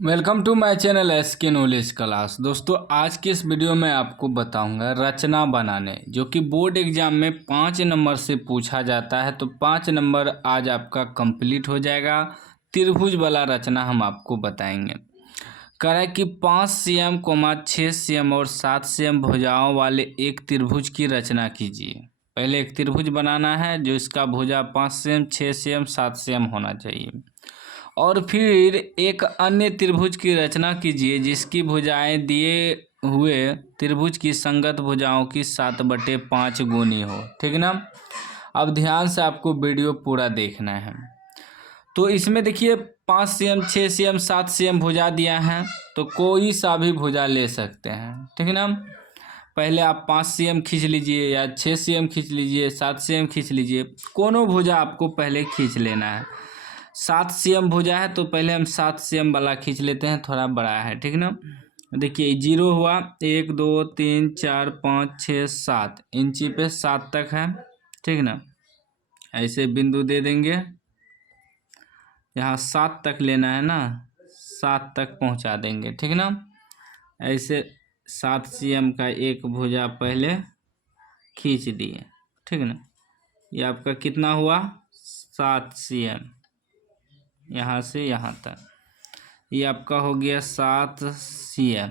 Welcome to my channel SK knowledge class. दोस्तों, आज की इस वीडियो में आपको बताऊंगा रचना बनाने, जो कि बोर्ड एग्जाम में 5 नंबर से पूछा जाता है। तो 5 नंबर आज आपका कंप्लीट हो जाएगा। त्रिभुज वाला रचना हम आपको बताएंगे। कह रहा है कि 5 cm, 6 cm और 7 cm भुजाओं वाले एक त्रिभुज की रचना कीजिए। पहले एक त्रिभुज बनाना है जो इसका भुजा 5 cm, 6 cm, 7 cm होना चाहिए। और फिर एक अन्य त्रिभुज की रचना कीजिए जिसकी भुजाएं दिए हुए त्रिभुज की संगत भुजाओं की 7/5 गुनी हो। ठीक ना। अब ध्यान से आपको वीडियो पूरा देखना है। तो इसमें देखिए 5 cm, 6 cm, 7 cm भुजा दिया है, तो कोई सा भी भुजा ले सकते हैं। ठीक ना। पहले आप 5 cm खींच लीजिए या 6 cm खींच लीजिए, 7 cm खींच लीजिए। कोनो भुजा आपको पहले खींच लेना है। 7 cm भुजा है तो पहले हम 7 cm वाला खींच लेते हैं, थोड़ा बड़ा है। ठीक ना। देखिए 0 हुआ, 1 2 3 4 5 6 7 इंची पे 7 तक है। ठीक ना। ऐसे बिंदु दे देंगे, यहाँ 7 तक लेना है ना, 7 तक पहुँचा देंगे। ठीक ना। ऐसे 7 cm का एक भुजा पहले खींच दिए। ठीक ना। ये आपका कितना हुआ, 7 cm, यहाँ से यहाँ तक। ये आपका हो गया 7 cm।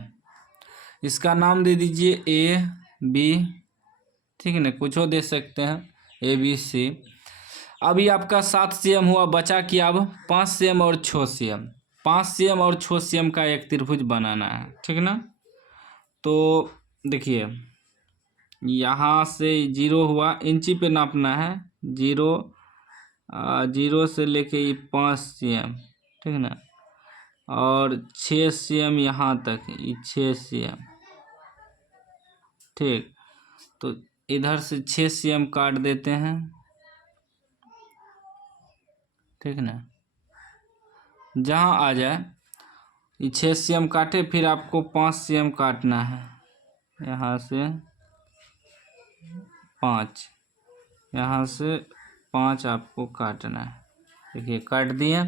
इसका नाम दे दीजिए ए बी। ठीक है ना, कुछ और दे सकते हैं, ए बी सी। अब ये आपका 7 cm हुआ, बचा कि अब 5 cm और 6 cm। 5 cm और 6 cm का एक त्रिभुज बनाना है। ठीक ना। तो देखिए यहाँ से 0 हुआ, इंची पे नापना है। 0 से लेके ये 5 cm। ठीक ना। और 6 cm यहाँ तक, ये 6 cm। ठीक, तो इधर से 6 cm काट देते हैं। ठीक ना। जहाँ आ जाए ये 6 cm काटे, फिर आपको 5 cm काटना है। यहाँ से 5, यहाँ से 5 आपको काटना है। देखिए काट दिए।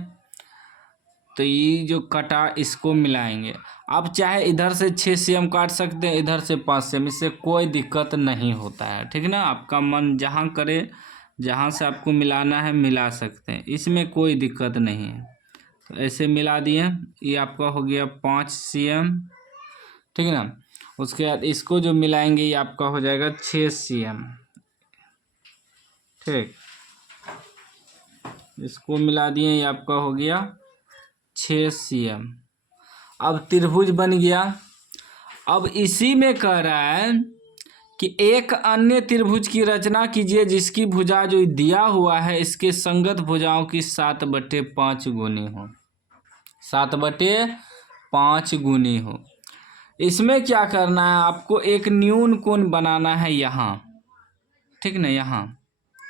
तो ये जो कटा इसको मिलाएंगे। आप चाहे इधर से 6 cm काट सकते हैं, इधर से 5 cm, इससे कोई दिक्कत नहीं होता है। ठीक ना। आपका मन जहाँ करे, जहाँ से आपको मिलाना है मिला सकते हैं, इसमें कोई दिक्कत नहीं है। तो ऐसे मिला दिए, ये आपका हो गया 5 cm। ठीक है ना। उसके बाद इसको जो मिलाएंगे ये आपका हो जाएगा 6 cm। ठीक, इसको मिला दिए, ये आपका हो गया 6 cm। अब त्रिभुज बन गया। अब इसी में कह रहा है कि एक अन्य त्रिभुज की रचना कीजिए जिसकी भुजा जो दिया हुआ है इसके संगत भुजाओं की 7/5 गुनी हो। 7/5 गुनी हो। इसमें क्या करना है, आपको एक न्यून कोण बनाना है यहाँ। ठीक ना। यहाँ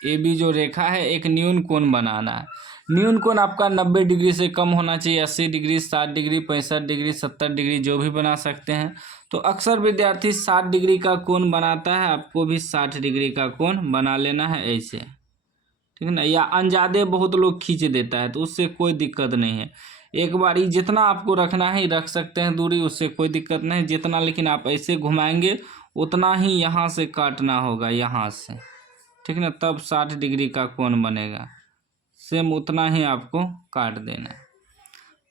ए बी जो रेखा है, एक न्यून कोण बनाना है। न्यून कोण आपका 90 डिग्री से कम होना चाहिए। 80 डिग्री, 60 डिग्री, 65 डिग्री, 70 डिग्री जो भी बना सकते हैं। तो अक्सर विद्यार्थी 60 डिग्री का कोण बनाता है, आपको भी 60 डिग्री का कोण बना लेना है ऐसे। ठीक है ना। या अनजादे बहुत लोग खींच देता है, तो उससे कोई दिक्कत नहीं है। एक बार ही जितना आपको रखना है रख सकते हैं दूरी, उससे कोई दिक्कत नहीं। जितना लेकिन आप ऐसे घुमाएंगे उतना ही यहाँ से काटना होगा, यहाँ से। ठीक है ना। तब 60 डिग्री का कोण बनेगा। सेम उतना ही आपको काट देना है।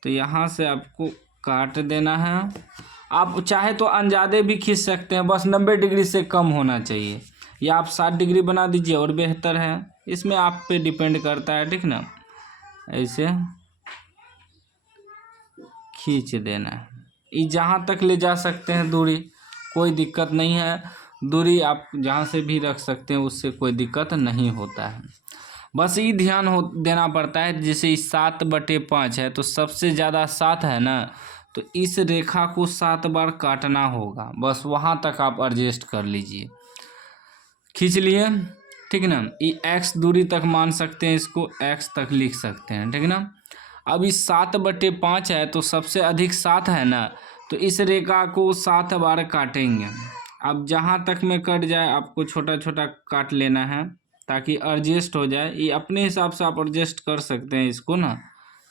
तो यहाँ से आपको काट देना है। आप चाहे तो अनजादे भी खींच सकते हैं, बस 90 डिग्री से कम होना चाहिए। या आप 60 डिग्री बना दीजिए और बेहतर है, इसमें आप पे डिपेंड करता है। ठीक ना। ऐसे खींच देना है। ये जहाँ तक ले जा सकते हैं दूरी, कोई दिक्कत नहीं है। दूरी आप जहाँ से भी रख सकते हैं, उससे कोई दिक्कत नहीं होता है। बस ये ध्यान देना पड़ता है, जैसे 7/5 है तो सबसे ज़्यादा 7 है ना, तो इस रेखा को 7 बार काटना होगा। बस वहाँ तक आप एडजस्ट कर लीजिए। खींच लिए। ठीक ना। ये x दूरी तक मान सकते हैं, इसको x तक लिख सकते हैं। ठीक ना। अब इस 7/5 है तो सबसे अधिक 7 है ना, तो इस रेखा को 7 बार काटेंगे। अब जहाँ तक में कट जाए आपको छोटा छोटा काट लेना है ताकि एडजस्ट हो जाए। ये अपने हिसाब से आप एडजस्ट कर सकते हैं इसको ना,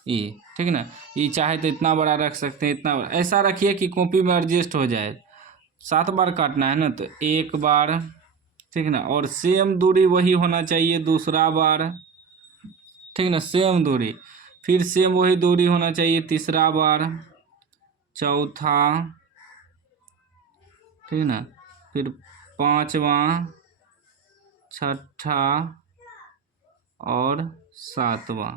ई, ठीक ना। ई चाहे तो इतना बड़ा रख सकते हैं, इतना बड़ा, ऐसा रखिए कि कॉपी में एडजस्ट हो जाए। 7 बार काटना है ना, तो 1 बार, ठीक ना। और सेम दूरी वही होना चाहिए दूसरा बार, ठीक ना, सेम दूरी। फिर सेम वही दूरी होना चाहिए तीसरा बार, चौथा, ठीक ना। फिर 5वां, छठा और 7वां।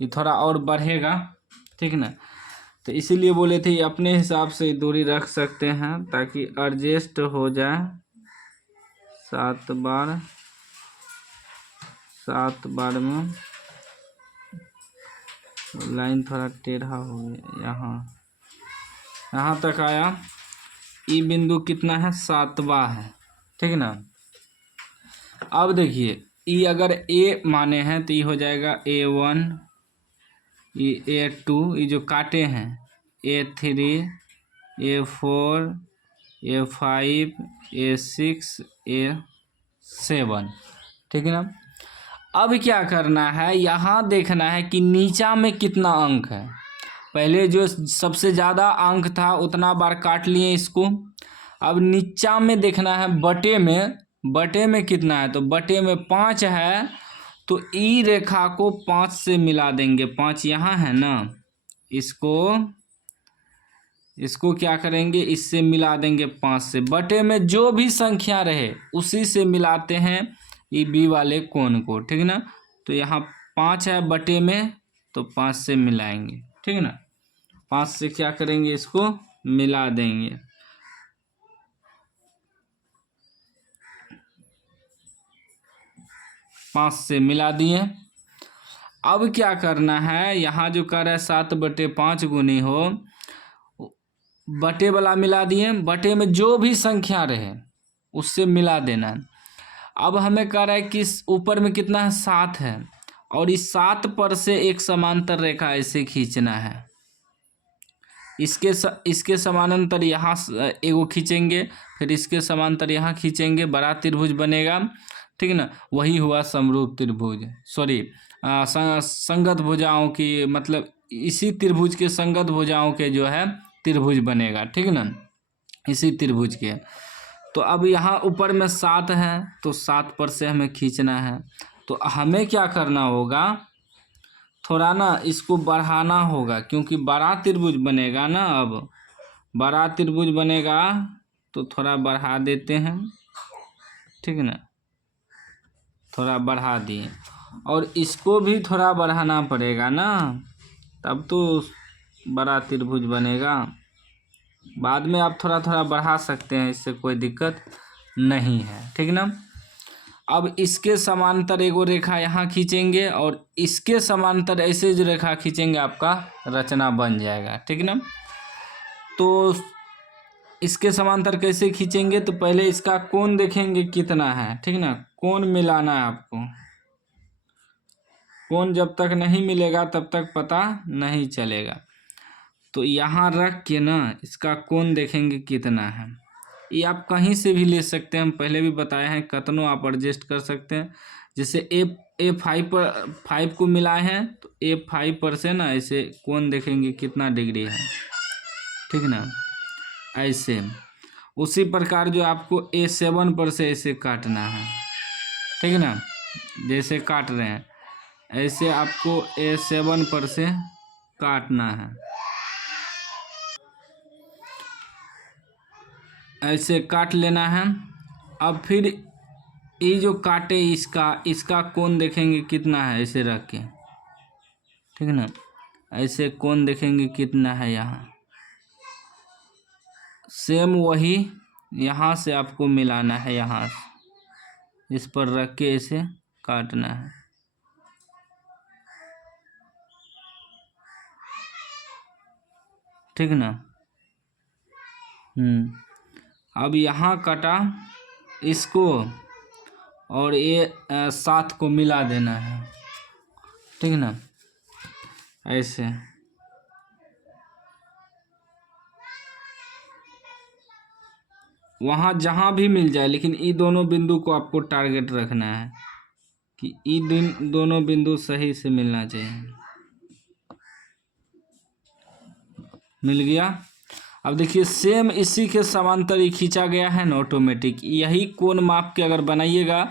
ये थोड़ा और बढ़ेगा, ठीक ना। तो इसीलिए बोले थे अपने हिसाब से दूरी रख सकते हैं ताकि एडजस्ट हो जाए। 7 बार, 7 बार में लाइन थोड़ा टेढ़ा हो गया, यहाँ तक आया। ई बिंदु कितना है, 7वां है, ठीक ना। अब देखिए ई अगर ए माने हैं तो ये हो जाएगा A1, ये A2, ये जो काटे हैं A3, A4, A5, A6, A7, ठीक है ना। अब क्या करना है, यहाँ देखना है कि नीचा में कितना अंक है। पहले जो सबसे ज़्यादा अंक था उतना बार काट लिए इसको। अब नीचा में देखना है बटे में कितना है, तो बटे में 5 है, तो ई रेखा को 5 से मिला देंगे। 5 यहाँ है ना, इसको क्या करेंगे, इससे मिला देंगे 5 से। बटे में जो भी संख्या रहे उसी से मिलाते हैं ई बी वाले कोण को, ठीक है ना। तो यहाँ 5 है बटे में, तो 5 से मिलाएंगे, ठीक है ना। 5 से क्या करेंगे, इसको मिला देंगे। पाँच से मिला दिए। अब क्या करना है, यहाँ जो कर रहा है 7/5 गुनी हो, बटे वाला मिला दिए, बटे में जो भी संख्या रहे उससे मिला देना। अब हमें कह रहा है कि ऊपर में कितना है, 7 है, और इस 7 पर से एक समांतर रेखा ऐसे खींचना है। इसके समानांतर यहाँ एगो खींचेंगे, फिर इसके समांतर यहाँ खींचेंगे, बड़ा त्रिभुज बनेगा, ठीक है ना। वही हुआ समरूप त्रिभुज, सॉरी संगत भुजाओं की, मतलब इसी त्रिभुज के संगत भुजाओं के जो है त्रिभुज बनेगा, ठीक है ना, इसी त्रिभुज के। तो अब यहाँ ऊपर में 7 है, तो 7 पर से हमें खींचना है। तो हमें क्या करना होगा, थोड़ा ना इसको बढ़ाना होगा, क्योंकि बड़ा त्रिभुज बनेगा ना। अब बड़ा त्रिभुज बनेगा तो थोड़ा बढ़ा देते हैं, ठीक है ना, थोड़ा बढ़ा दिए। और इसको भी थोड़ा बढ़ाना पड़ेगा ना, तब तो बड़ा त्रिभुज बनेगा। बाद में आप थोड़ा थोड़ा बढ़ा सकते हैं, इससे कोई दिक्कत नहीं है, ठीक ना। अब इसके समांतर एगो रेखा यहाँ खींचेंगे, और इसके समांतर ऐसे जो रेखा खींचेंगे आपका रचना बन जाएगा, ठीक ना। तो इसके समांतर कैसे खींचेंगे, तो पहले इसका कोण देखेंगे कितना है, ठीक ना। कोण मिलाना है आपको, कोण जब तक नहीं मिलेगा तब तक पता नहीं चलेगा। तो यहाँ रख के ना इसका कोण देखेंगे कितना है। ये आप कहीं से भी ले सकते हैं, हम पहले भी बताए हैं, कतनों आप एडजस्ट कर सकते हैं। जैसे A5 को मिलाए हैं, तो A5 पर से ना ऐसे कोण देखेंगे कितना डिग्री है, ठीक ना, ऐसे। उसी प्रकार जो आपको A7 पर से ऐसे काटना है, ठीक ना, जैसे काट रहे हैं ऐसे आपको A7 पर से काटना है, ऐसे काट लेना है। अब फिर ये जो काटे इसका कोण देखेंगे कितना है, ऐसे रख के, ठीक है ना, ऐसे कोण देखेंगे कितना है। यहाँ सेम वही यहाँ से आपको मिलाना है, यहाँ इस पर रख के ऐसे काटना है, ठीक ना। अब यहाँ कटा इसको, और ये 7 को मिला देना है, ठीक ना, ऐसे। वहाँ जहाँ भी मिल जाए, लेकिन ये दोनों बिंदु को आपको टारगेट रखना है कि ई दोनों बिंदु सही से मिलना चाहिए। मिल गया। अब देखिए सेम इसी के समांतर ही खींचा गया है ना ऑटोमेटिक। यही कोण माप के अगर बनाइएगा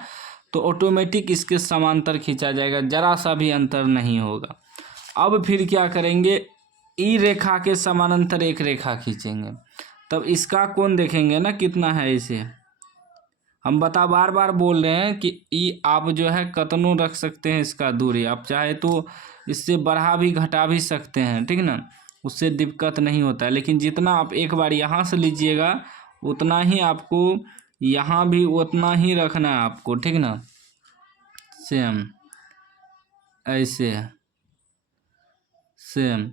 तो ऑटोमेटिक इसके समांतर खींचा जाएगा, जरा सा भी अंतर नहीं होगा। अब फिर क्या करेंगे, ई रेखा के समानांतर एक रेखा खींचेंगे, तब इसका कोण देखेंगे ना कितना है। इसे हम बार बार बोल रहे हैं कि ई आप जो है कतनों रख सकते हैं इसका दूरी, आप चाहे तो इससे बढ़ा भी घटा भी सकते हैं, ठीक ना, उससे दिक्कत नहीं होता है। लेकिन जितना आप एक बार यहाँ से लीजिएगा उतना ही आपको यहाँ भी उतना ही रखना है आपको, ठीक ना। सेम ऐसे सेम।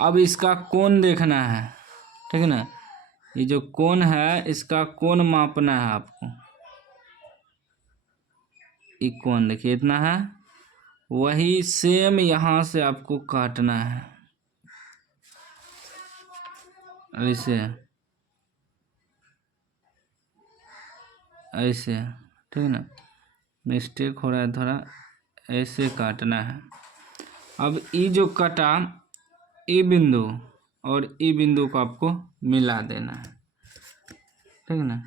अब इसका कोण देखना है, ठीक ना, ये जो कोण है इसका कोण मापना है आपको। ये कोण देखिए इतना है, वही सेम यहाँ से आपको काटना है ऐसे ऐसे, ठीक ना, मिस्टेक हो रहा है थोड़ा, ऐसे काटना है। अब ये जो कटा ई बिंदु और ई बिंदु को आपको मिला देना है, ठीक ना।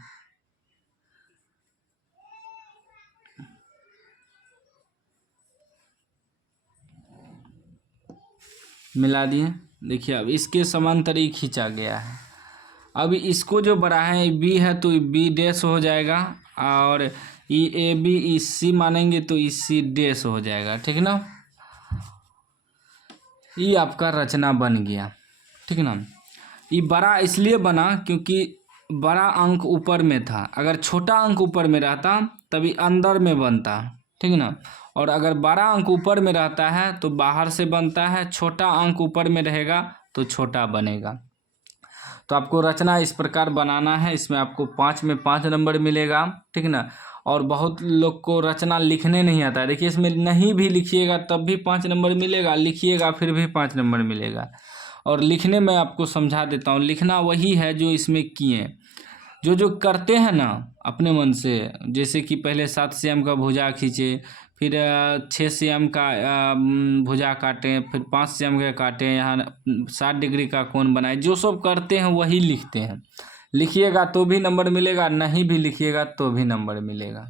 मिला दिए। देखिए अब इसके समांतर ही खींचा गया है। अब इसको जो बड़ा है बी है तो बी डैश हो जाएगा, और ई ए बी ई सी मानेंगे तो ई सी डैश हो जाएगा, ठीक ना। ये आपका रचना बन गया, ठीक ना। ये बड़ा इसलिए बना क्योंकि बड़ा अंक ऊपर में था, अगर छोटा अंक ऊपर में रहता तभी अंदर में बनता, ठीक ना। और अगर बड़ा अंक ऊपर में रहता है तो बाहर से बनता है, छोटा अंक ऊपर में रहेगा तो छोटा बनेगा। तो आपको रचना इस प्रकार बनाना है। इसमें आपको 5 में 5 नंबर मिलेगा, ठीक ना। और बहुत लोग को रचना लिखने नहीं आता है, देखिए इसमें नहीं भी लिखिएगा तब भी 5 नंबर मिलेगा, लिखिएगा फिर भी 5 नंबर मिलेगा। और लिखने में आपको समझा देता हूँ, लिखना वही है जो इसमें किए, जो करते हैं ना अपने मन से। जैसे कि पहले 7 cm का भुजा खींचे, फिर 6 cm का भुजा काटें, फिर 5 cm का काटें, यहाँ 60 डिग्री का कोण बनाए, जो सब करते हैं वही लिखते हैं। लिखिएगा तो भी नंबर मिलेगा, नहीं भी लिखिएगा तो भी नंबर मिलेगा।